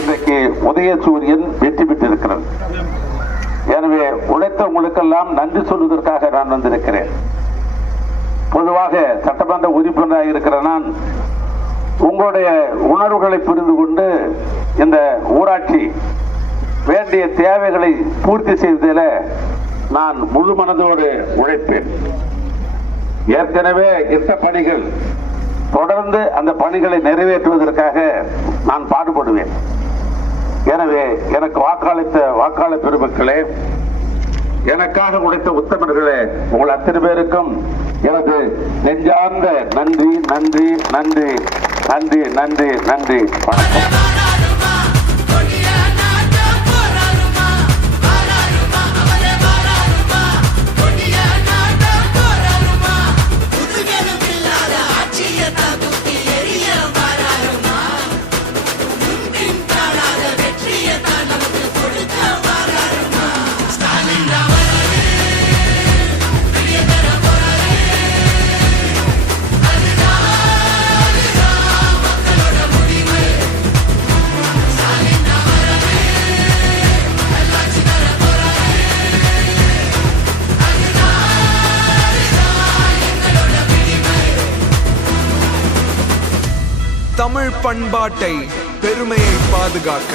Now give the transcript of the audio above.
இன்றைக்கு உதயசூரியன் வெற்றி பெற்றிருக்கிறது. எனவே உழைத்தவங்களுக்கெல்லாம் நன்றி சொல்வதற்காக நான் வந்திருக்கிறேன். பொதுவாக சட்டமன்ற உறுப்பினராக இருக்கிற நான் உங்களுடைய உணர்வுகளை புரிந்து கொண்டு இந்த ஊராட்சி வேண்டிய தேவைகளை பூர்த்தி செய்வதில் நான் முழு மனதோடு உழைப்பேன். ஏற்கனவே இட்ட பணிகள் தொடர்ந்து அந்த பணிகளை நிறைவேற்றுவதற்காக நான் பாடுபடுவேன். எனவே எனக்கு வாக்களித்த வாக்காளர் பெருமக்களே, எனக்காக உழைத்த உத்தமர்களே, உங்கள் அத்தனை பேருக்கும் எனது நெஞ்சார்ந்த நன்றி நன்றி நன்றி நன்றி நன்றி நன்றி. வணக்கம். தமிழ் பண்பாட்டை பெருமையை பாதுகாக்க